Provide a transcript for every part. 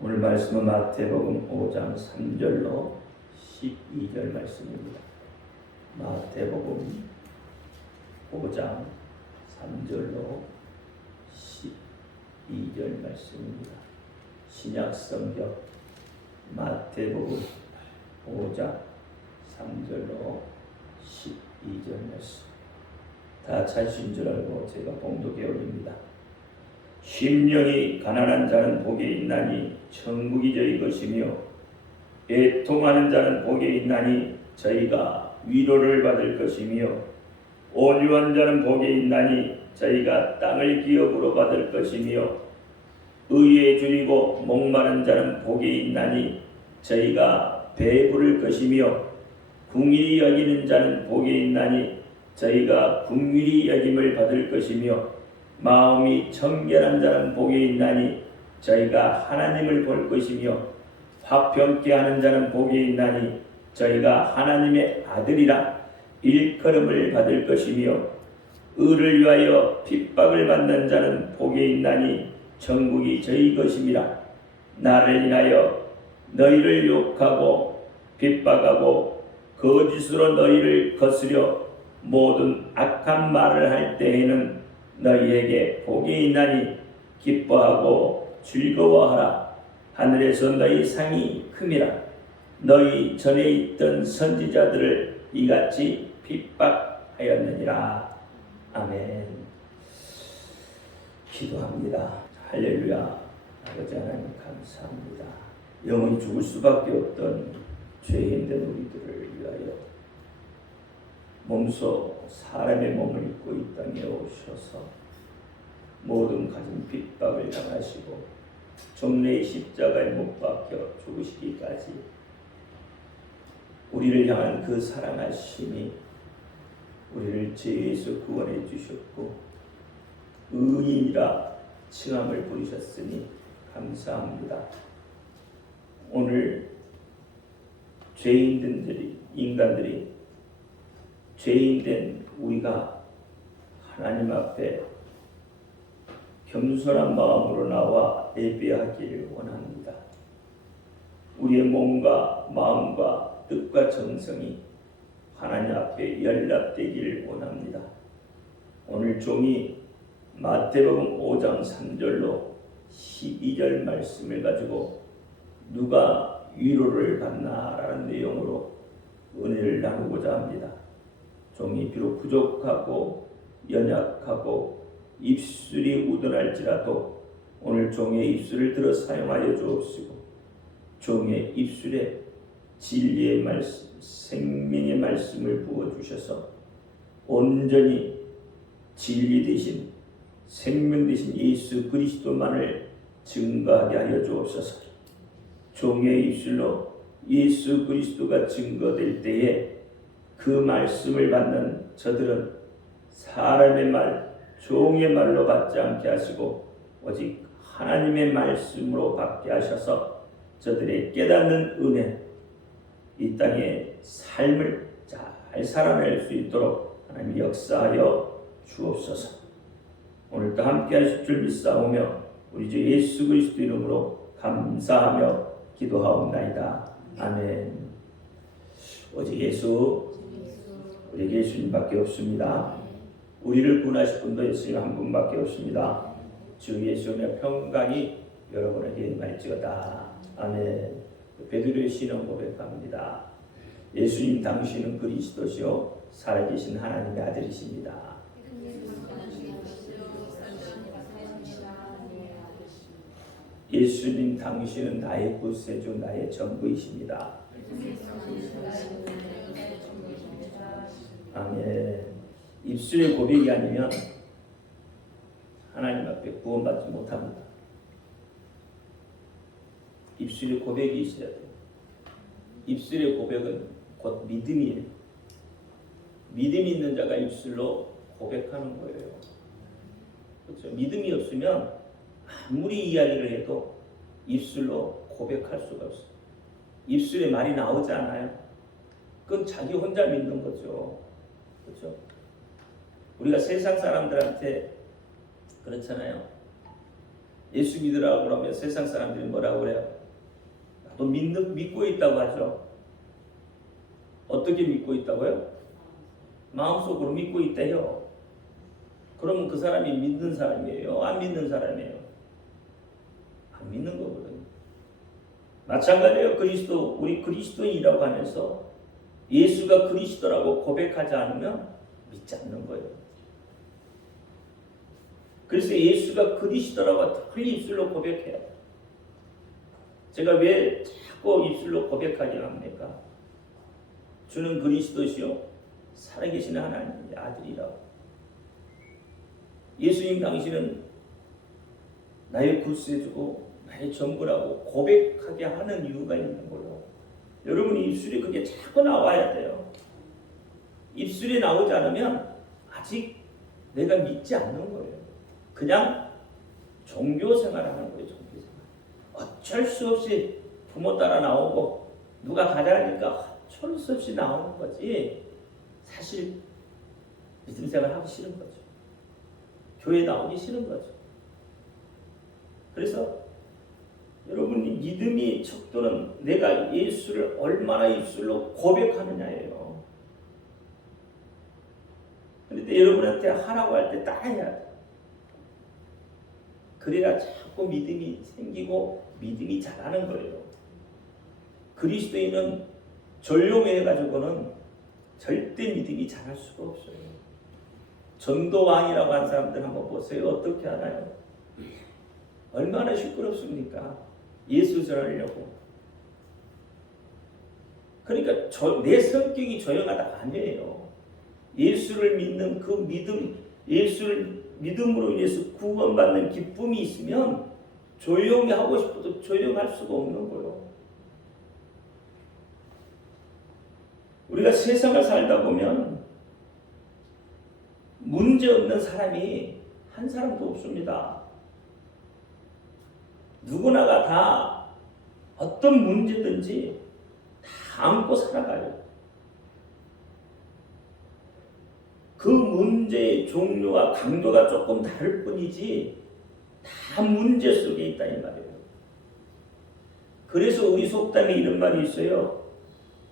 오늘 말씀은 마태복음 5장 3절로 12절 말씀입니다. 마태복음 5장 3절로 12절 말씀입니다. 신약성경 마태복음 5장 3절로 12절 말씀. 다 찾으신 줄 알고 제가 봉독해 올립니다. 심령이 가난한 자는 복이 있나니 천국이 저희 것이며, 애통하는 자는 복이 있나니 저희가 위로를 받을 것이며, 온유한 자는 복이 있나니 저희가 땅을 기업으로 받을 것이며, 의에 줄이고 목마른 자는 복이 있나니 저희가 배부를 것이며, 긍휼히 여기는 자는 복이 있나니 저희가 긍휼히 여김을 받을 것이며, 마음이 청결한 자는 복이 있나니 저희가 하나님을 볼 것이며, 화평케 하는 자는 복이 있나니 저희가 하나님의 아들이라 일컬음을 받을 것이며, 의를 위하여 핍박을 받는 자는 복이 있나니 천국이 저희 것임이라. 나를 인하여 너희를 욕하고 핍박하고 거짓으로 너희를 거스려 모든 악한 말을 할 때에는 너희에게 복이 있나니 기뻐하고 즐거워하라. 하늘에서 너희 상이 큼이라. 너희 전에 있던 선지자들을 이같이 핍박하였느니라. 아멘. 기도합니다. 할렐루야. 아버지 하나님 감사합니다. 영원히 죽을 수밖에 없던 죄인된 우리들을 위하여 몸소 사람의 몸을 입고 이 땅에 오셔서 모든 가진 핍박을 당하시고 종래의 십자가에 못 박혀 죽으시기까지 우리를 향한 그 사랑하심이 우리를 죄에서 구원해 주셨고 의인이라 칭함을 부르셨으니 감사합니다. 오늘 인간들이 죄인된 우리가 하나님 앞에 겸손한 마음으로 나와 예배하기를 원합니다. 우리의 몸과 마음과 뜻과 정성이 하나님 앞에 연락되기를 원합니다. 오늘 종이 마태복음 5장 3절로 12절 말씀을 가지고 누가 위로를 받나라는 내용으로 은혜를 나누고자 합니다. 종이 비록 부족하고 연약하고 입술이 우둔할지라도 오늘 종의 입술을 들어 사용하여 주옵시고, 종의 입술에 진리의 말씀, 생명의 말씀을 부어주셔서 온전히 진리 되신 생명 되신 예수 그리스도만을 증거하게 하여 주옵소서. 종의 입술로 예수 그리스도가 증거될 때에 그 말씀을 받는 저들은 사람의 말, 종의 말로 받지 않게 하시고 오직 하나님의 말씀으로 받게 하셔서 저들의 깨닫는 은혜, 이 땅의 삶을 잘 살아낼 수 있도록 하나님 역사하여 주옵소서. 오늘도 함께 하실 줄 믿사오며 우리 주 예수 그리스도 이름으로 감사하며 기도하옵나이다. 아멘. 오직 예수, 우리 예수님밖에 없습니다. 우리를 구원하실 분도 예수님 한 분밖에 없습니다. 주 예수님의 평강이 여러분에게 임할지어다. 아멘. 베드로의 신앙 고백합니다. 예수님 당신은 그리스도시요 살아계신 하나님의 아들이십니다. 예수님 당신은 나의 구세주, 나의 전부이십니다. 아멘. 입술의 고백이 아니면 하나님 앞에 구원받지 못합니다. 입술의 고백이 있어야 돼요. 입술의 고백은 곧 믿음이에요. 믿음이 있는 자가 입술로 고백하는 거예요. 그렇죠? 믿음이 없으면 아무리 이야기를 해도 입술로 고백할 수가 없어요. 입술에 말이 나오지 않아요. 그건 자기 혼자 믿는 거죠. 그렇죠? 우리가 세상 사람들한테 그렇잖아요. 예수 믿으라고 그러면 세상 사람들이 뭐라고 그래요? 나도 믿고 있다고 하죠. 어떻게 믿고 있다고요? 마음속으로 믿고 있대요. 그러면 그 사람이 믿는 사람이에요? 안 믿는 사람이에요? 안 믿는 거거든요. 마찬가지예요. 우리 그리스도인이라고 하면서 예수가 그리스도라고 고백하지 않으면 믿지 않는 거예요. 그래서 예수가 그리스도라고 틀린 입술로 고백해요. 제가 왜 자꾸 입술로 고백하지 합니까? 주는 그리스도시요 살아계신 하나님의 아들이라고. 예수님 당신은 나의 구세주고 나의 전부라고 고백하게 하는 이유가 있는 거예요. 여러분이 입술에 그게 자꾸 나와야 돼요. 입술에 나오지 않으면 아직 내가 믿지 않는 거예요. 그냥 종교생활하는 거예요. 종교생활. 어쩔 수 없이 부모 따라 나오고 누가 가자니까 어쩔 수 없이 나오는 거지. 사실 믿음 생활 하기 싫은 거죠. 교회 나오기 싫은 거죠. 그래서 여러분이 믿음이 척도는 내가 예수를 얼마나 입술로 고백하느냐예요. 그런데 여러분한테 하라고 할 때 따라해야 돼. 그래야 자꾸 믿음이 생기고 믿음이 자라는 거예요. 그리스도인은 조용해가지고는 절대 믿음이 자랄 수가 없어요. 전도왕이라고 한 사람들 한번 보세요. 어떻게 하나요? 얼마나 시끄럽습니까? 예수 전하려고. 그러니까 내 성격이 조용하다 아니에요. 예수를 믿는 그 믿음, 예수를 믿음으로 인해서 구원받는 기쁨이 있으면 조용히 하고 싶어도 조용할 수가 없는 거예요. 우리가 세상을 살다 보면 문제 없는 사람이 한 사람도 없습니다. 누구나가 다 어떤 문제든지 다 안고 살아가요. 그 문제의 종류와 강도가 조금 다를 뿐이지 다 문제 속에 있다 이 말이에요. 그래서 우리 속담에 이런 말이 있어요.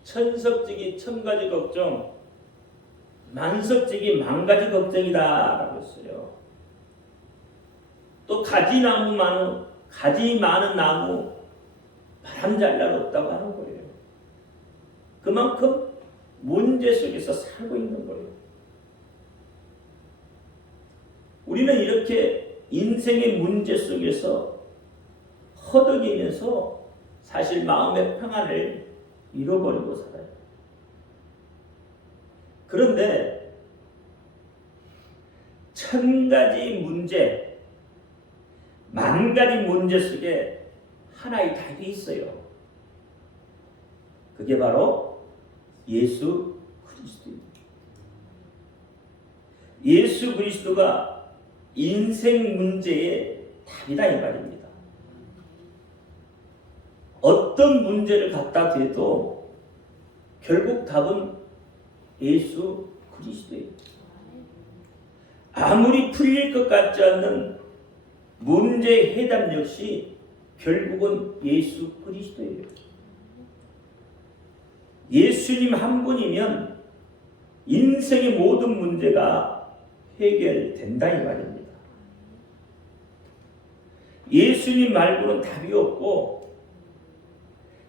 천석지기 천가지 걱정, 만석지기 만가지 걱정이다 라고 했어요. 또 가지 많은 나무 바람 잘 날 없다고 하는 거예요. 그만큼 문제 속에서 살고 있는 거예요. 우리는 이렇게 인생의 문제 속에서 허덕이면서 사실 마음의 평안을 잃어버리고 살아요. 그런데 1000가지 문제, 10,000가지 문제 속에 하나의 답이 있어요. 그게 바로 예수 그리스도입니다. 예수 그리스도가 인생 문제의 답이다 이 말입니다. 어떤 문제를 갖다 대도 결국 답은 예수 그리스도예요. 아무리 풀릴 것 같지 않는 문제의 해답 역시 결국은 예수 그리스도예요. 예수님 한 분이면 인생의 모든 문제가 해결된다 이 말입니다. 예수님 말고는 답이 없고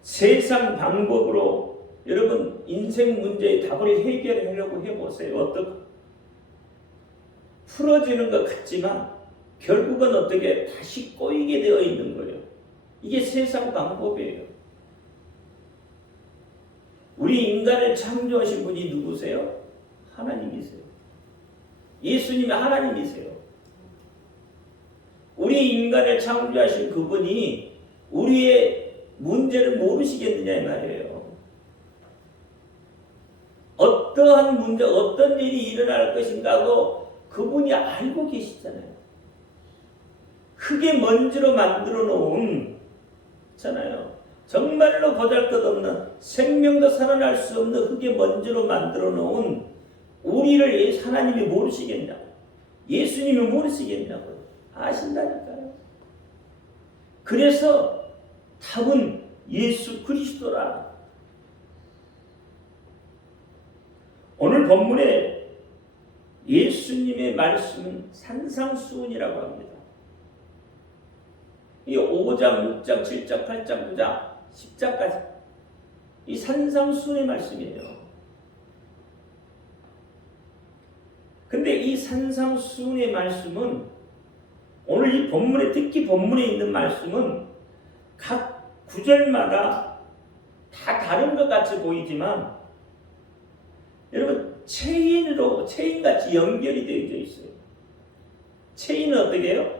세상 방법으로 여러분 인생 문제의 답을 해결하려고 해보세요. 어떻게 풀어지는 것 같지만 결국은 어떻게 다시 꼬이게 되어 있는 거예요. 이게 세상 방법이에요. 우리 인간을 창조하신 분이 누구세요? 하나님이세요. 예수님이 하나님이세요. 우리 인간을 창조하신 그분이 우리의 문제를 모르시겠느냐 이 말이에요. 어떠한 문제, 어떤 일이 일어날 것인가 하고 그분이 알고 계시잖아요. 흙에 먼지로 만들어 놓은 잖아요. 정말로 보잘것없는 생명도 살아날 수 없는 흙에 먼지로 만들어 놓은 우리를 하나님이 모르시겠냐고. 예수님이 모르시겠냐고. 아신다니까요. 그래서 답은 예수 그리스도라. 오늘 본문에 예수님의 말씀은 산상수훈이라고 합니다. 이 5장, 6장, 7장, 8장, 9장, 10장까지 이 산상수훈의 말씀이에요. 근데 이 산상수훈의 말씀은 오늘 이 본문에, 특히 본문에 있는 말씀은 각 구절마다 다 다른 것 같이 보이지만 여러분 체인같이 연결이 되어 있어요. 체인은 어떻게 해요?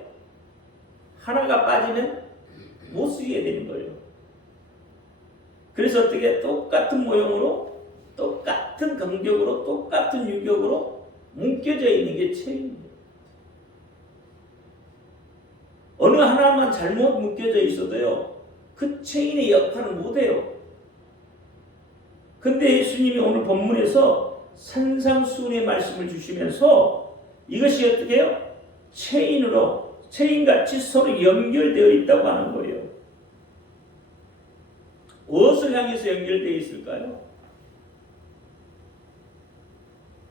하나가 빠지면 못 쓰게 되는 거예요. 그래서 어떻게 똑같은 모형으로 똑같은 간격으로 똑같은 유격으로 묶여져 있는 게 체인이에요. 어느 하나만 잘못 묶여져 있어도요, 그 체인의 역할을 못해요. 근데 예수님이 오늘 본문에서 산상수훈의 말씀을 주시면서 이것이 어떻게 해요? 체인같이 서로 연결되어 있다고 하는 거예요. 무엇을 향해서 연결되어 있을까요?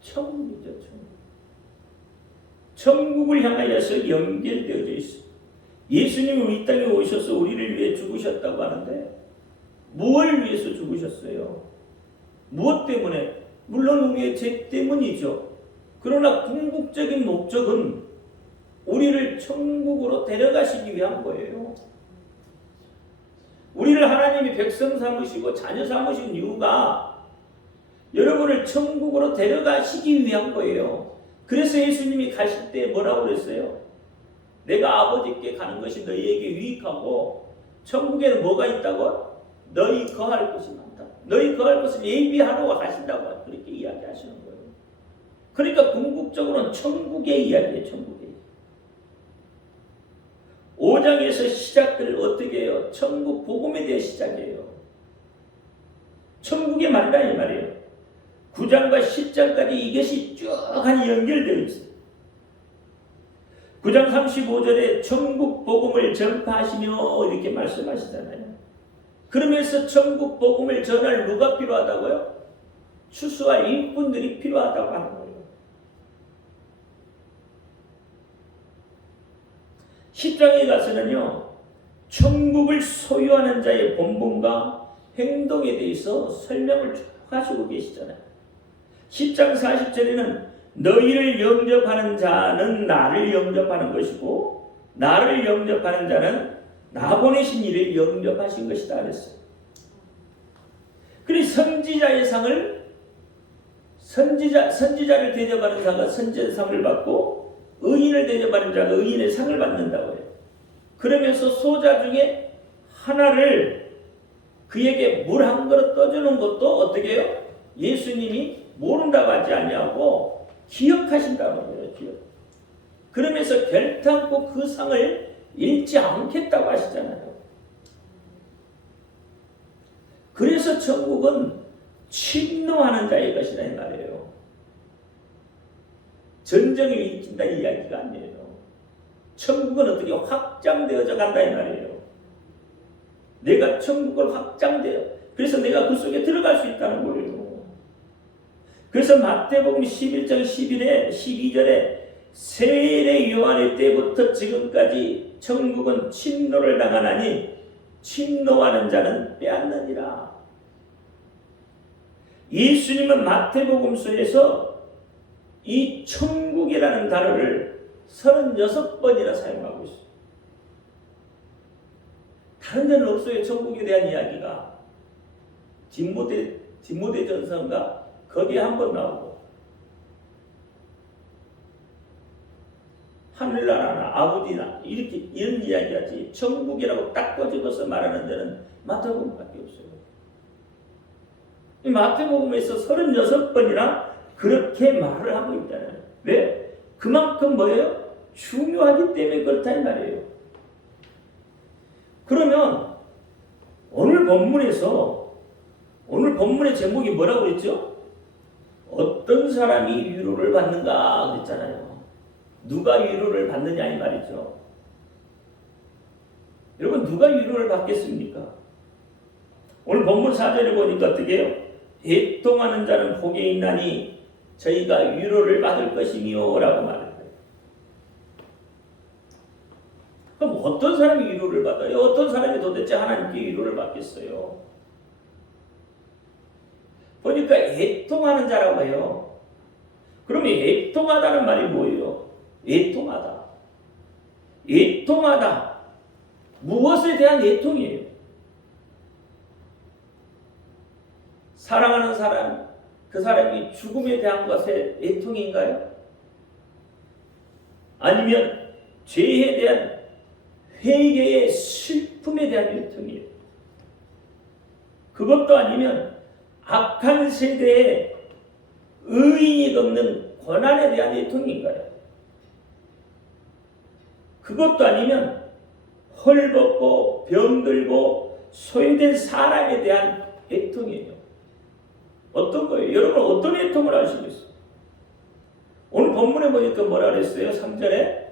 천국이죠, 천국. 천국을 향하여서 연결되어져 있어요. 예수님이 우리 땅에 오셔서 우리를 위해 죽으셨다고 하는데 무엇을 위해서 죽으셨어요? 무엇 때문에? 물론 우리의 죄 때문이죠. 그러나 궁극적인 목적은 우리를 천국으로 데려가시기 위한 거예요. 우리를 하나님이 백성 삼으시고 자녀 삼으신 이유가 여러분을 천국으로 데려가시기 위한 거예요. 그래서 예수님이 가실 때 뭐라고 그랬어요? 내가 아버지께 가는 것이 너희에게 유익하고 천국에는 뭐가 있다고? 너희 거할 곳이 많다. 너희 거할 곳을 예비하러 가신다고 그렇게 이야기하시는 거예요. 그러니까 궁극적으로는 천국의 이야기예요. 천국의. 5장에서 시작을 어떻게 해요? 천국 복음에 대해 시작해요. 천국의 말이다 이 말이에요. 9장과 10장까지 이것이 쭉 한 연결되어 있어요. 9장 35절에 천국 복음을 전파하시며 이렇게 말씀하시잖아요. 그러면서 천국 복음을 전할 누가 필요하다고요? 추수할 일꾼들이 필요하다고 하는 거예요. 10장에 가서는요, 천국을 소유하는 자의 본분과 행동에 대해서 설명을 쭉 하시고 계시잖아요. 10장 40절에는 너희를 영접하는 자는 나를 영접하는 것이고 나를 영접하는 자는 나 보내신 이를 영접하신 것이다 그랬어요. 그리고 선지자의 상을 선지자를 대접하는 자가 선지자의 상을 받고 의인을 대접하는 자가 의인의 상을 받는다고 해요. 그러면서 소자 중에 하나를 그에게 물 한 그릇 떠주는 것도 어떻게 해요? 예수님이 모른다고 하지 아니하고 기억하신다고 해요. 기억. 그러면서 결탄코 그 상을 잃지 않겠다고 하시잖아요. 그래서 천국은 침노하는 자의 것이다 이 말이에요. 전쟁이 일으킨다는 이야기가 아니에요. 천국은 어떻게 확장되어져 간다 이 말이에요. 내가 천국을 확장되어 그래서 내가 그 속에 들어갈 수 있다는 거예요. 그래서 마태복음 11장 12절에 세례 요한의 때부터 지금까지 천국은 침노를 당하나니 침노하는 자는 빼앗느니라. 예수님은 마태복음서에서 이 천국이라는 단어를 36번이나 사용하고 있어요. 다른 데는 없어요. 천국에 대한 이야기가. 디모데 전서인가 거기에 한 번 나오고 하늘나라나 아버지나 이렇게 이런 이야기하지 천국이라고 딱 꺼집어서 말하는 데는 마태복음밖에 없어요. 이 마태복음에서 36번이나 그렇게 말을 하고 있잖아요. 왜? 그만큼 뭐예요? 중요하기 때문에 그렇다 이 말이에요. 그러면 오늘 본문의 제목이 뭐라고 그랬죠? 어떤 사람이 위로를 받는가 그랬잖아요. 누가 위로를 받느냐 이 말이죠. 여러분 누가 위로를 받겠습니까? 오늘 본문 4절에 보니까 어떻게 해요? 애통하는 자는 복이 있나니 저희가 위로를 받을 것이니요 라고 말해요. 그럼 어떤 사람이 위로를 받아요? 어떤 사람이 도대체 하나님께 위로를 받겠어요? 보니까 애통하는 자라고 해요. 그러면 애통하다는 말이 뭐예요? 애통하다. 애통하다. 무엇에 대한 애통이에요? 사랑하는 사람, 그 사람이 죽음에 대한 것에 애통인가요? 아니면 죄에 대한 회개의 슬픔에 대한 애통이에요? 그것도 아니면 악한 세대에 의인이 겪는 고난에 대한 애통인가요? 그것도 아니면 헐벗고 병들고 소외된 사람에 대한 애통이에요. 어떤 거예요? 여러분 어떤 애통을 하시겠어요? 오늘 본문에 보니까 뭐라 그랬어요? 3절에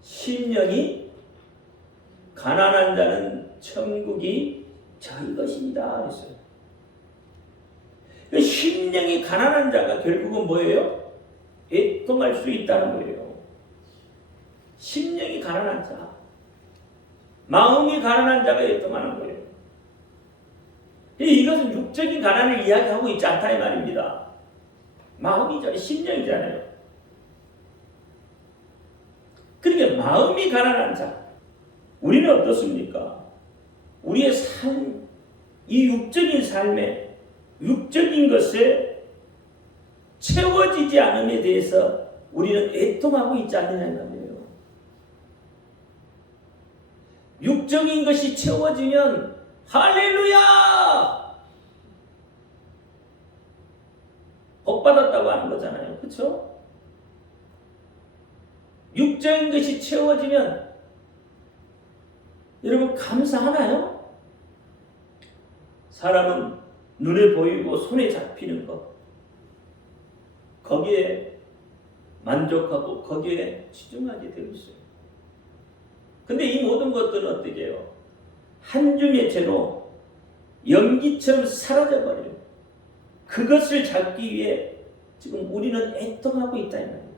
심령이 가난한 자는 천국이 저희 것입니다 그랬어요. 심령이 가난한 자가 결국은 뭐예요? 애통할 수 있다는 거예요. 심령이 가난한 자, 마음이 가난한 자가 애통하는 거예요. 이것은 육적인 가난을 이야기하고 있지 않다 이 말입니다. 마음이잖아요. 심령이잖아요. 그러니까 마음이 가난한 자, 우리는 어떻습니까? 우리의 삶, 이 육적인 삶에 육적인 것에 채워지지 않음에 대해서 우리는 애통하고 있지 않느냐는 말이에요. 육적인 것이 채워지면 할렐루야! 복 받았다고 하는 거잖아요. 그렇죠? 육적인 것이 채워지면 여러분 감사하나요? 사람은 눈에 보이고 손에 잡히는 것, 거기에 만족하고 거기에 치중하게 되고 있어요. 근데 이 모든 것들은 어떻게 해요? 한 줌의 채로 연기처럼 사라져버려요. 그것을 잡기 위해 지금 우리는 애통하고 있다 이 말이에요.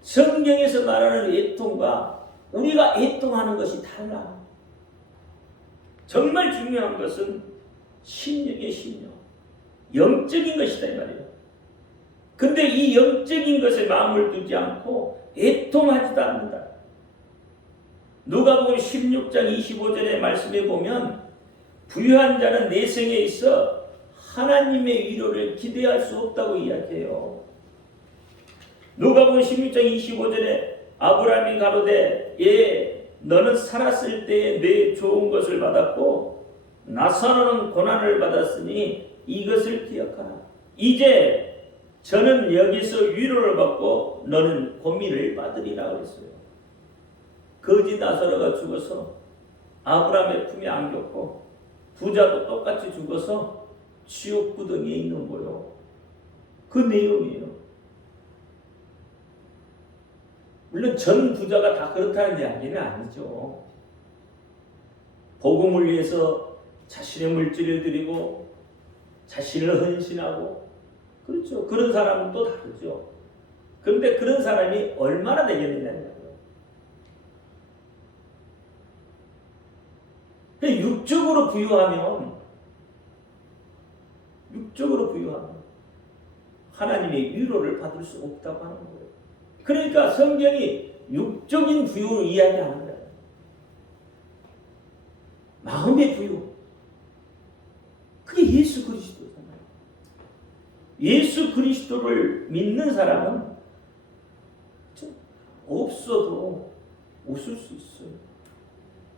성경에서 말하는 애통과 우리가 애통하는 것이 달라. 정말 중요한 것은 심령의 심령, 영적인 것이다 이 말이에요. 근데 이 영적인 것에 마음을 두지 않고 애통하지도 않는다. 누가복음 16장 25절의 말씀에 보면 부유한 자는 내생에 있어 하나님의 위로를 기대할 수 없다고 이야기해요. 누가복음 16장 25절에 아브라함이 가로되 예 너는 살았을 때에 내 좋은 것을 받았고 나사로는 고난을 받았으니 이것을 기억하라. 이제 저는 여기서 위로를 받고 너는 고민을 받으리라 그랬어요. 거지 나사로가 죽어서 아브라함의 품에 안겼고 부자도 똑같이 죽어서 지옥 구덩이에 있는 거예요. 그 내용이에요. 물론 전 부자가 다 그렇다는 이야기는 아니죠. 복음을 위해서 자신의 물질을 드리고 자신을 헌신하고 그렇죠. 그런 사람은 또 다르죠. 그런데 그런 사람이 얼마나 되겠느냐고요. 육적으로 부유하면 하나님의 위로를 받을 수 없다고 하는 거예요. 그러니까 성경이 육적인 부유를 이야기하는 거예요. 마음의 부유. 그게 예수 그리스도잖아요. 예수 그리스도를 믿는 사람은 없어도 웃을 수 있어요.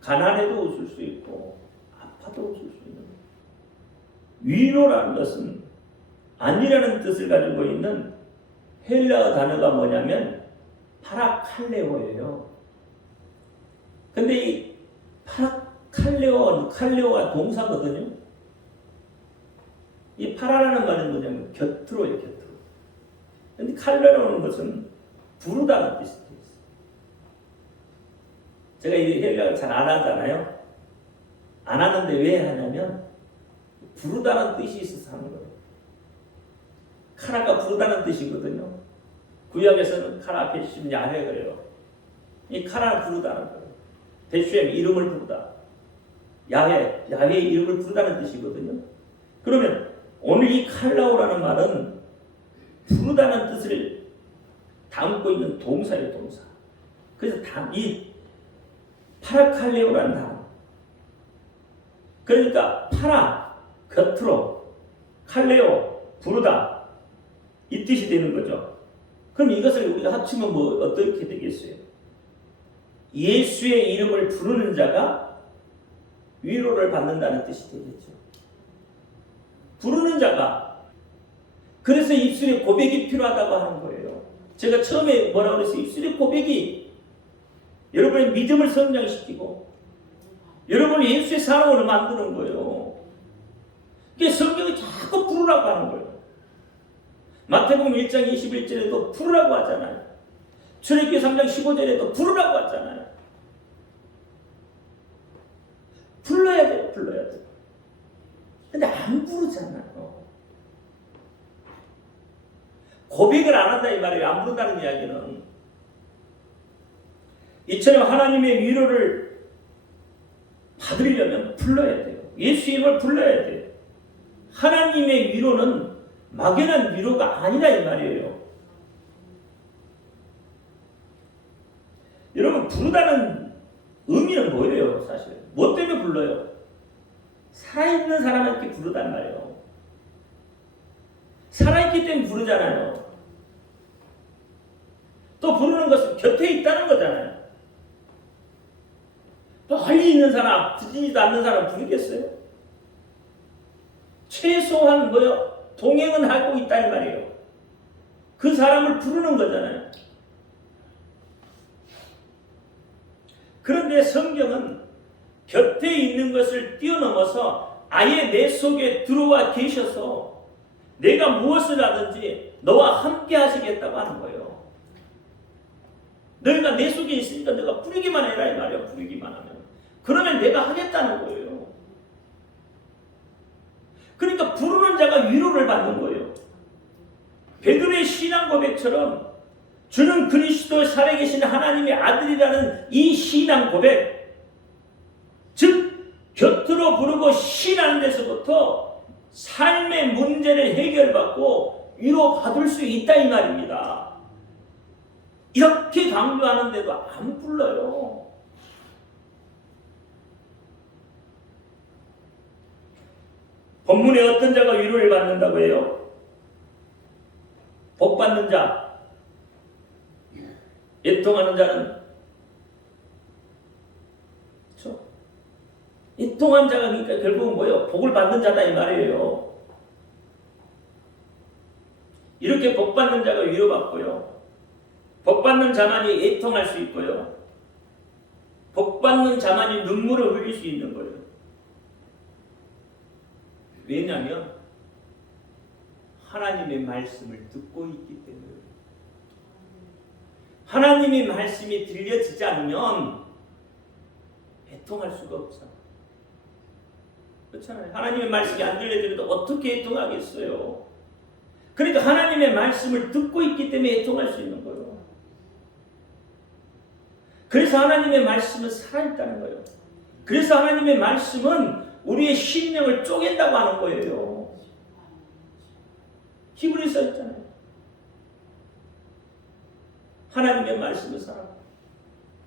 가난해도 웃을 수 있고 아파도 웃을 수 있는 거예요. 위로라는 것은 아니라는 뜻을 가지고 있는 헬라어 단어가 뭐냐면 파라칼레오예요. 근데 이 칼레오가 동사거든요. 이 파라라는 말은 뭐냐면 곁으로요, 곁으로. 근데 칼레오라는 것은 부르다는 뜻이 있어요. 제가 이 헬라어를 잘 안 하잖아요. 안 하는데 왜 하냐면 부르다는 뜻이 있어서 하는 거예요. 카라가 부르다는 뜻이거든요. 구약에서는 카라 베심 야훼 그래요. 이 카라를 부르다는 거예요. 베심 이름을 부르다. 야훼의 이름을 부르다는 뜻이거든요. 그러면 오늘 이 칼라오라는 말은 부르다는 뜻을 담고 있는 동사예요, 동사. 그래서 이 파라칼레오라는 단어. 그러니까 파라, 겉으로, 칼레오, 부르다 이 뜻이 되는 거죠. 그럼 이것을 우리가 합치면 뭐 어떻게 되겠어요? 예수의 이름을 부르는 자가 위로를 받는다는 뜻이 되겠죠. 부르는 자가. 그래서 입술의 고백이 필요하다고 하는 거예요. 제가 처음에 뭐라고 그랬어요? 입술의 고백이 여러분의 믿음을 성장시키고 여러분이 예수의 사람으로 만드는 거예요. 이게 성경이 자꾸 부르라고 하는 거예요. 마태복음 1장 21절에도 부르라고 하잖아요. 출애굽기 3장 15절에도 부르라고 하잖아요. 불러야 돼요. 불러야 돼요. 근데 안 부르잖아요. 고백을 안 한다 이 말이에요. 안 부른다는 이야기는. 이처럼 하나님의 위로를 받으려면 불러야 돼요. 예수의 이름을 불러야 돼요. 하나님의 위로는 막연한 위로가 아니라 이 말이에요. 여러분 부르다는 의미는 뭐예요? 사실 뭐 때문에 불러요? 살아있는 사람한테 부르단 말이에요. 살아있기 때문에 부르잖아요. 또 부르는 것은 곁에 있다는 거잖아요. 멀리 있는 사람, 들리지도 않는 사람 부르겠어요? 최소한 뭐요? 동행은 하고 있다는 말이에요. 그 사람을 부르는 거잖아요. 그런데 성경은 곁에 있는 것을 뛰어넘어서 아예 내 속에 들어와 계셔서 내가 무엇을 하든지 너와 함께 하시겠다고 하는 거예요. 너희가 내 속에 있으니까 내가 부르기만 해라 이 말이야. 부르기만 하면. 그러면 내가 하겠다는 거예요. 그러니까 부르는 자가 위로를 받는 거예요. 베드로의 신앙 고백처럼 주는 그리스도 살아계신 하나님의 아들이라는 이 신앙 고백, 즉 곁으로 부르고 신하는 데서부터 삶의 문제를 해결받고 위로받을 수 있다 이 말입니다. 이렇게 강조하는데도 안 불러요. 본문에 어떤 자가 위로를 받는다고 해요? 복 받는 자, 애통하는 자는 그렇죠? 애통한 자가 그러니까 결국은 뭐예요? 복을 받는 자다 이 말이에요. 이렇게 복 받는 자가 위로받고요. 복 받는 자만이 애통할 수 있고요. 복 받는 자만이 눈물을 흘릴 수 있는 거예요. 왜냐하면 하나님의 말씀을 듣고 있기 때문에. 하나님의 말씀이 들려지지 않으면 애통할 수가 없잖아요. 그렇잖아요. 하나님의 말씀이 안 들려지는데 어떻게 애통하겠어요? 그러니까 하나님의 말씀을 듣고 있기 때문에 애통할 수 있는 거예요. 그래서 하나님의 말씀은 살아있다는 거예요. 그래서 하나님의 말씀은 우리의 심령을 쪼갠다고 하는 거예요. 히브리서에 써있잖아요. 하나님의 말씀은 살아.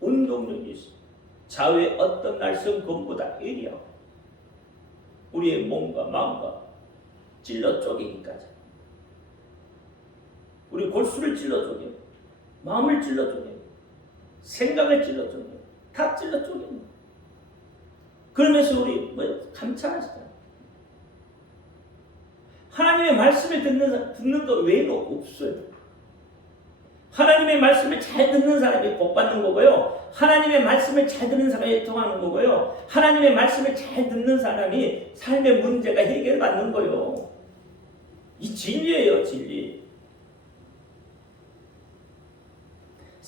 운동력이 있어. 좌우의 어떤 날성검보다 예리하고 우리의 몸과 마음과 찔러 쪼개기까지. 우리 골수를 찔러 쪼개, 마음을 찔러 쪼개, 생각을 찔러 쪼개, 다 찔러 쪼개입니다. 그러면서 우리 감찰하시잖아요. 하나님의 말씀을 듣는 것 외에는 없어요. 하나님의 말씀을 잘 듣는 사람이 복 받는 거고요. 하나님의 말씀을 잘 듣는 사람이 애통하는 거고요. 하나님의 말씀을 잘 듣는 사람이 삶의 문제가 해결받는 거예요. 이 진리예요, 진리.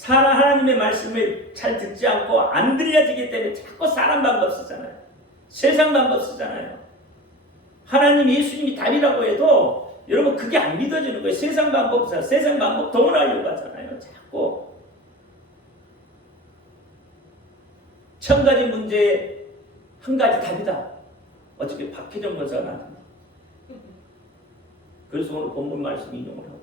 하나님의 말씀을 잘 듣지 않고 안 들려지기 때문에 자꾸 사람 방법 쓰잖아요. 세상 방법 쓰잖아요. 하나님 예수님이 답이라고 해도 여러분 그게 안 믿어지는 거예요. 세상 방법 동원하려고 하잖아요. 자꾸. 1000가지 문제에 한 가지 답이다. 어차피 박혜정 권사가 나한테. 그래서 오늘 본문 말씀 인용을 하고.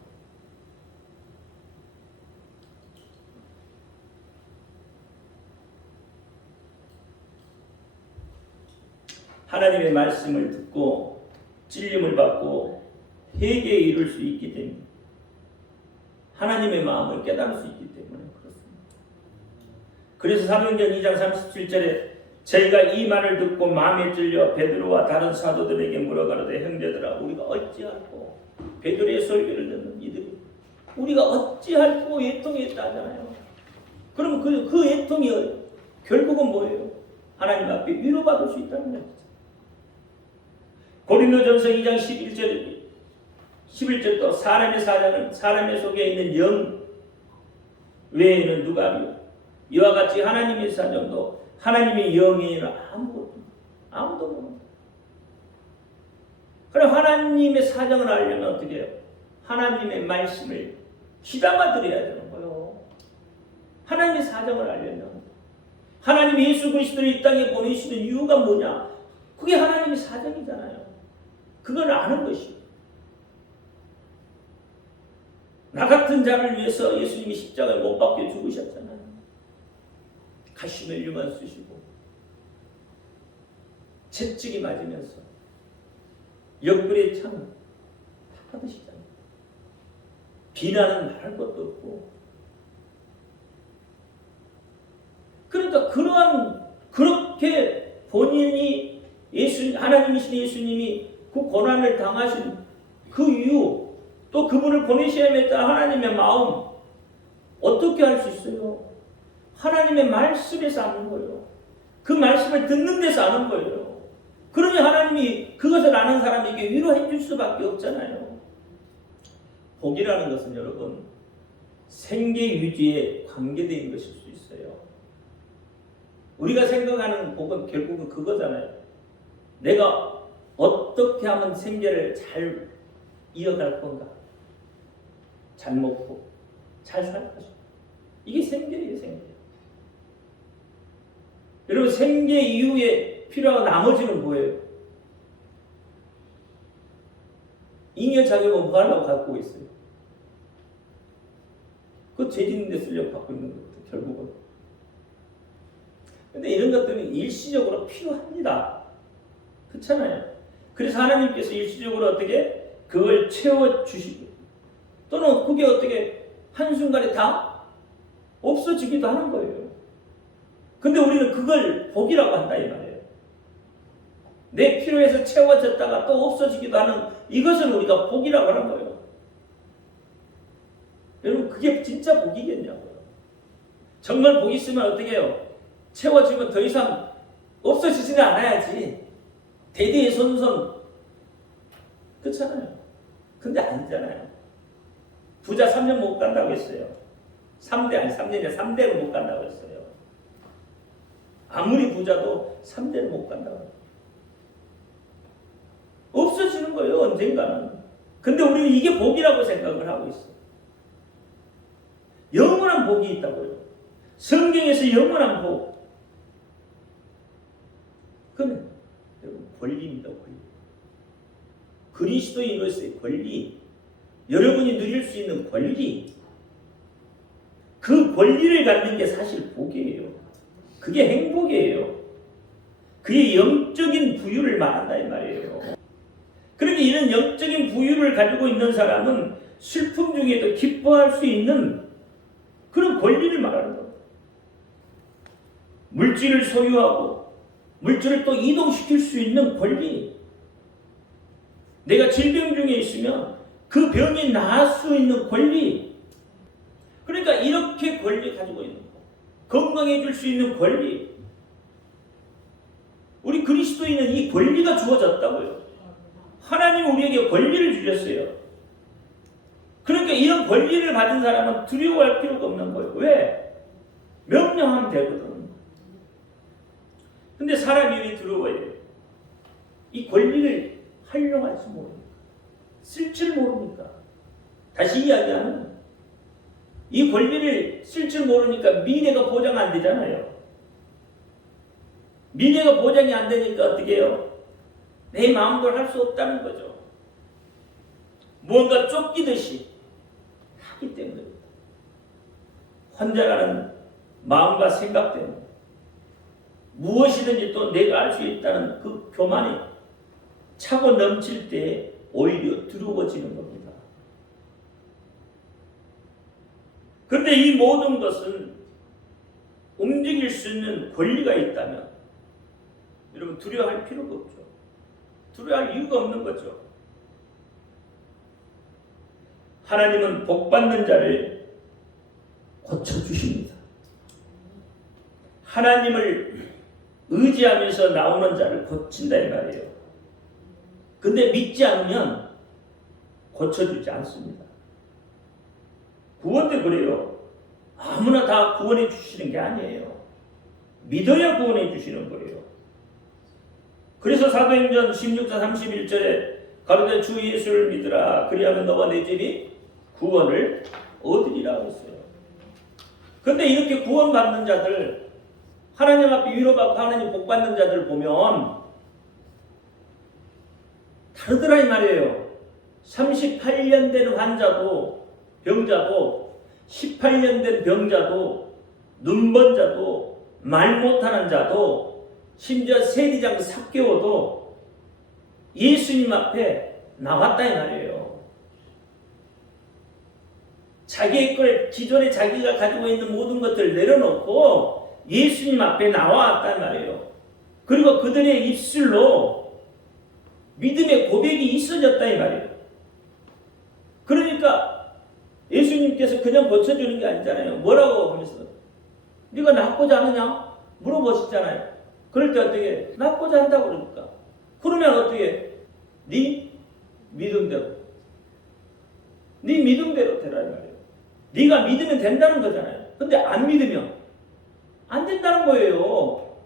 하나님의 말씀을 듣고 찔림을 받고 회개에 이룰 수 있기 때문에, 하나님의 마음을 깨달을 수 있기 때문에 그렇습니다. 그래서 사도행전 2장 37절에 저희가 이 말을 듣고 마음에 찔려 베드로와 다른 사도들에게 물어가로되 형제들아 우리가 어찌할꼬. 베드로의 설교를 듣는 이들이 우리가 어찌할꼬 애통했다 하잖아요. 그러면 그 애통이 결국은 뭐예요? 하나님 앞에 위로받을 수 있다는 거죠. 고린도전서 2장 11절도 사람의 사정은 사람의 속에 있는 영 외에는 누가 알요? 이와 같이 하나님의 사정도 하나님의 영에는 아무도 모릅니다. 그럼 하나님의 사정을 알려면 어떻게 해요? 하나님의 말씀을 귀담아 들어야 되는 거예요. 하나님의 사정을 알려면 하나님 예수 그리스도를 이 땅에 보내시는 이유가 뭐냐? 그게 하나님의 사정이잖아요. 그걸 아는 것이요. 나 같은 자를 위해서 예수님이 십자가에 못 박혀 죽으셨잖아요. 가시멜류만 쓰시고 채찍이 맞으면서 옆구리에 창 다 받으시잖아요. 비난은 말할 것도 없고. 그러니까 그렇게 본인이 하나님이신 예수님이 그 고난을 당하신 그 이유, 또 그분을 보내셔야겠다 하나님의 마음 어떻게 할 수 있어요? 하나님의 말씀에서 아는 거예요. 그 말씀을 듣는 데서 아는 거예요. 그러니 하나님이 그것을 아는 사람에게 위로해 줄 수밖에 없잖아요. 복이라는 것은 여러분 생계 유지에 관계된 것일 수 있어요. 우리가 생각하는 복은 결국은 그거잖아요. 내가 어떻게 하면 생계를 잘 이어갈 건가? 잘 먹고 잘 살 것인가? 이게 생계예요, 생계. 여러분 생계 이후에 필요한 나머지는 뭐예요? 잉여 자격은 뭐 하려고 갖고 있어요? 그 죄 짓는 데 쓰려고 갖고 있는 것도 결국은. 근데 이런 것들은 일시적으로 필요합니다. 그렇잖아요. 그래서 하나님께서 일시적으로 어떻게 그걸 채워주시고 또는 그게 어떻게 한순간에 다 없어지기도 하는 거예요. 근데 우리는 그걸 복이라고 한다 이 말이에요. 내 필요에서 채워졌다가 또 없어지기도 하는 이것을 우리가 복이라고 하는 거예요. 여러분 그게 진짜 복이겠냐고요. 정말 복이 있으면 어떻게 해요? 채워지면 더 이상 없어지지는 않아야지. 대대손손 그렇잖아요. 근데 아니잖아요. 부자 3년 못 간다고 했어요. 3대를 못 간다고 했어요. 아무리 부자도 3대를 못 간다고 해요. 없어지는 거예요, 언젠가는. 근데 우리는 이게 복이라고 생각을 하고 있어요. 영원한 복이 있다고요. 성경에서 영원한 복. 그는 여러분 권리입니다, 권리. 그리스도인으로서의 권리. 여러분이 누릴 수 있는 권리. 그 권리를 갖는 게 사실 복이에요. 그게 행복이에요. 그게 영적인 부유를 말한다 이 말이에요. 그러니 이런 영적인 부유를 가지고 있는 사람은 슬픔 중에도 기뻐할 수 있는 그런 권리를 말하는 겁니다. 물질을 소유하고 물질을 또 이동시킬 수 있는 권리. 내가 질병 중에 있으면 그 병이 나을 수 있는 권리. 그러니까 이렇게 권리 가지고 있는 거. 건강해질 수 있는 권리. 우리 그리스도인은 이 권리가 주어졌다고요. 하나님 우리에게 권리를 주셨어요. 그러니까 그러니까 이런 권리를 받은 사람은 두려워할 필요가 없는 거예요. 왜? 명령하면 되거든. 근데 사람이 왜 두려워해요? 이 권리를 활용할지 모르니까. 쓸 줄 모르니까. 다시 이야기하면 이 권리를 쓸 줄 모르니까 미래가 보장 안 되잖아요. 미래가 보장이 안 되니까 어떻게 해요? 내 마음대로 할 수 없다는 거죠. 뭔가 쫓기듯이 하기 때문입니다. 혼자라는 마음과 생각 때문에 무엇이든지 또 내가 할 수 있다는 그 교만이 차고 넘칠 때 오히려 두려워지는 겁니다. 그런데 이 모든 것은 움직일 수 있는 권리가 있다면 여러분 두려워할 필요가 없죠. 두려워할 이유가 없는 거죠. 하나님은 복받는 자를 고쳐주십니다. 하나님을 의지하면서 나오는 자를 고친다 이 말이에요. 근데 믿지 않으면 고쳐주지 않습니다. 구원도 그래요. 아무나 다 구원해 주시는 게 아니에요. 믿어야 구원해 주시는 거예요. 그래서 사도행전 16장 31절에 가로되 주 예수를 믿으라 그리하면 너와 내 집이 구원을 얻으리라 했어요. 그런데 이렇게 구원받는 자들, 하나님 앞에 위로받고 하나님 복받는 자들 보면 다르더라 이 말이에요. 38년 된 환자도 병자도 18년 된 병자도 눈먼 자도 말 못하는 자도 심지어 세리장 삭개오도 예수님 앞에 나왔다 이 말이에요. 자기의 걸 기존에 자기가 가지고 있는 모든 것들을 내려놓고 예수님 앞에 나왔단 말이에요. 그리고 그들의 입술로 믿음의 고백이 있어졌다 이 말이에요. 그러니까 예수님께서 그냥 고쳐주는 게 아니잖아요. 뭐라고 하면서 네가 낫고자 하느냐? 물어보시잖아요. 그럴 때 어떻게 낫고자 한다고 그러니까 그러면 어떻게 네 믿음대로 되라 이 말이에요. 네가 믿으면 된다는 거잖아요. 근데 안 믿으면 안 된다는 거예요.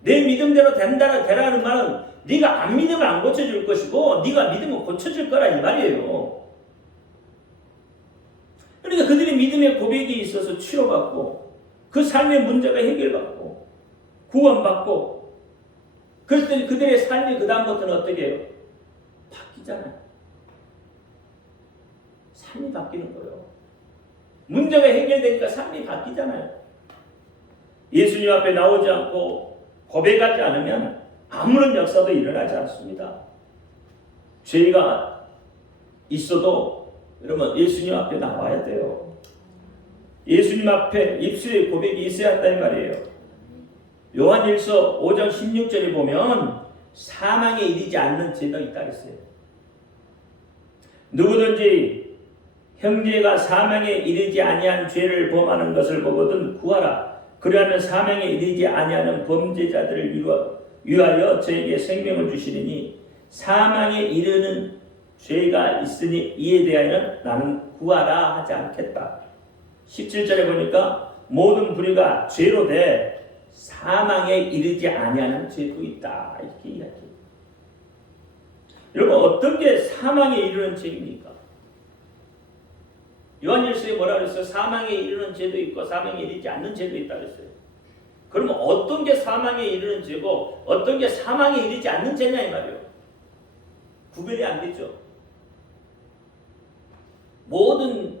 내 믿음대로 되라는 말은 네가 안 믿으면 안 고쳐줄 것이고 네가 믿으면 고쳐질 거라 이 말이에요. 그러니까 그들이 믿음의 고백이 있어서 치료받고 그 삶의 문제가 해결받고 구원받고 그럴 때 그들의 삶이 그 다음부터는 어떻게 해요? 바뀌잖아요. 삶이 바뀌는 거예요. 문제가 해결되니까 삶이 바뀌잖아요. 예수님 앞에 나오지 않고 고백하지 않으면 아무런 역사도 일어나지 않습니다. 죄가 있어도 여러분 예수님 앞에 나와야 돼요. 예수님 앞에 입술의 고백이 있어야 한다는 말이에요. 요한일서 5장 16절에 보면 사망에 이르지 않는 죄가 있다 했어요. 누구든지 형제가 사망에 이르지 아니한 죄를 범하는 것을 보거든 구하라. 그리하면 사망에 이르지 아니하는 범죄자들을 위하여 저에게 생명을 주시리니 사망에 이르는 죄가 있으니 이에 대하여는 나는 구하라 하지 않겠다. 17절에 보니까 모든 불의가 죄로 돼 사망에 이르지 아니하는 죄도 있다. 이렇게 이야기해요. 여러분 어떤 게 사망에 이르는 죄입니까? 요한일서에 뭐라 그랬어요? 사망에 이르는 죄도 있고 사망에 이르지 않는 죄도 있다 그랬어요. 그러면 어떤 게 사망에 이르는 죄고 어떤 게 사망에 이르지 않는 죄냐 이 말이에요. 구별이 안 되죠. 모든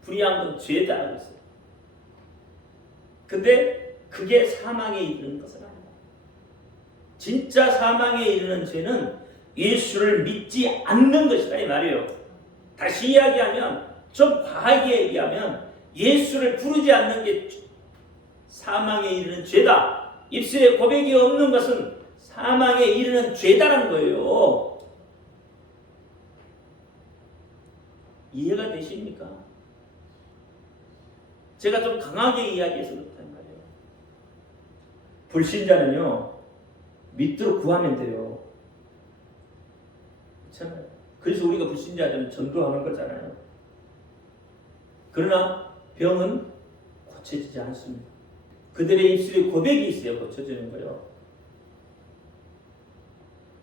불의한 건 죄다 그랬어요. 근데 그게 사망에 이르는 것은 아니다. 진짜 사망에 이르는 죄는 예수를 믿지 않는 것이다 이 말이에요. 다시 이야기하면 좀 과하게 얘기하면 예수를 부르지 않는 게 사망에 이르는 죄다. 입술에 고백이 없는 것은 사망에 이르는 죄다라는 거예요. 이해가 되십니까? 제가 좀 강하게 이야기해서 그렇단 말이에요. 불신자는요 믿도록 구하면 돼요. 그렇잖아요. 그래서 우리가 불신자들은 전도하는 거잖아요. 그러나 병은 고쳐지지 않습니다. 그들의 입술에 고백이 있어야 고쳐지는 거예요.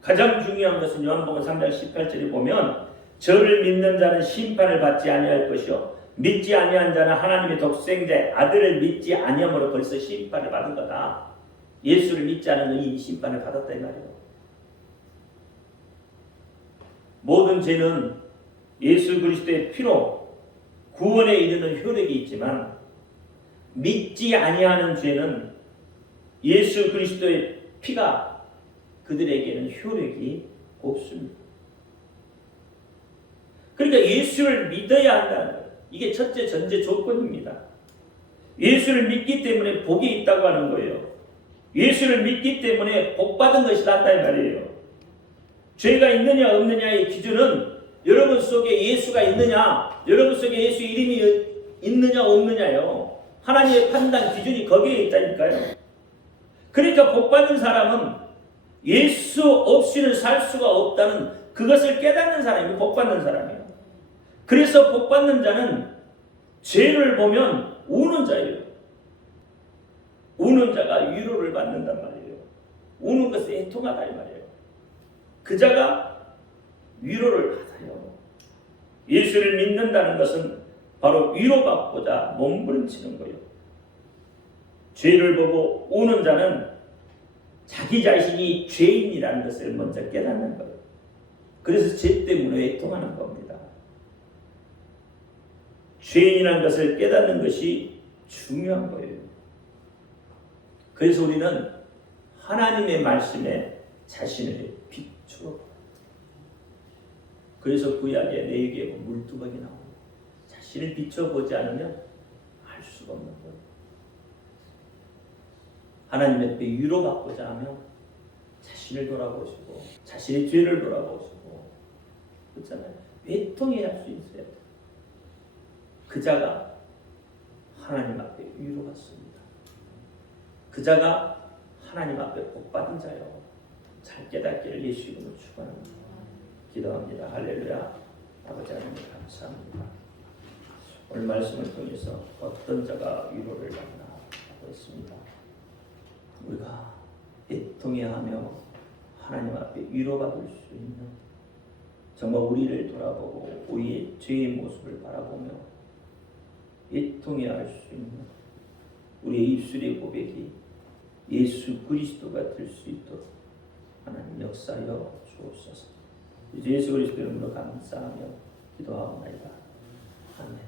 가장 중요한 것은 요한복음 3장 18절에 보면 저를 믿는 자는 심판을 받지 아니할 것이요 믿지 아니한 자는 하나님의 독생자의 아들을 믿지 아니함으로 벌써 심판을 받은 거다. 예수를 믿지 않은 이미 심판을 받았다 이 말이에요. 모든 죄는 예수 그리스도의 피로 구원에 이르는 효력이 있지만 믿지 아니하는 죄는 예수 그리스도의 피가 그들에게는 효력이 없습니다. 그러니까 예수를 믿어야 한다는 거예요. 이게 첫째 전제 조건입니다. 예수를 믿기 때문에 복이 있다고 하는 거예요. 예수를 믿기 때문에 복받은 것이 낫다 이 말이에요. 죄가 있느냐 없느냐의 기준은 여러분 속에 예수가 있느냐, 여러분 속에 예수 이름이 있느냐 없느냐요. 하나님의 판단 기준이 거기에 있다니까요. 그러니까 복받은 사람은 예수 없이는 살 수가 없다는 그것을 깨닫는 사람이 복받는 사람이에요. 그래서 복받는 자는 죄를 보면 우는 자예요. 우는 자가 위로를 받는단 말이에요. 우는 것은 애통하다 이 말이에요. 그 자가 위로를 받아요. 예수를 믿는다는 것은 바로 위로받고자 몸부림치는 거예요. 죄를 보고 우는 자는 자기 자신이 죄인이라는 것을 먼저 깨닫는 거예요. 그래서 죄 때문에 애통하는 겁니다. 죄인이라는 것을 깨닫는 것이 중요한 거예요. 그래서 우리는 하나님의 말씀에 자신을 비추어. 그래서 구약에 레위기에 물두벅이 나옵니다. 자신을 비춰보지 않으면 알 수가 없는 거예요. 하나님 앞에 위로받고자 하면 자신을 돌아보시고 자신의 죄를 돌아보시고 그렇잖아요. 애통해야 할 수 있어요. 그 자가 하나님 앞에 위로받습니다. 그 자가 하나님 앞에 복받은 자요. 잘 깨닫기를 예수 이름으로 축원합니다. 기도합니다. 할렐루야. 아버지 하나님 감사합니다. 오늘 말씀을 통해서 어떤 자가 위로를 받나 하고 있습니다. 우리가 애통해하며 하나님 앞에 위로받을 수 있는 정말 우리를 돌아보고 우리의 죄의 모습을 바라보며 애통해야 할 수 있는 우리의 입술의 고백이 예수 그리스도가 될 수 있도록 하나님 역사하여 주옵소서. 예수 그리스도 이름으로 감사하며 기도하옵나이다. 아멘.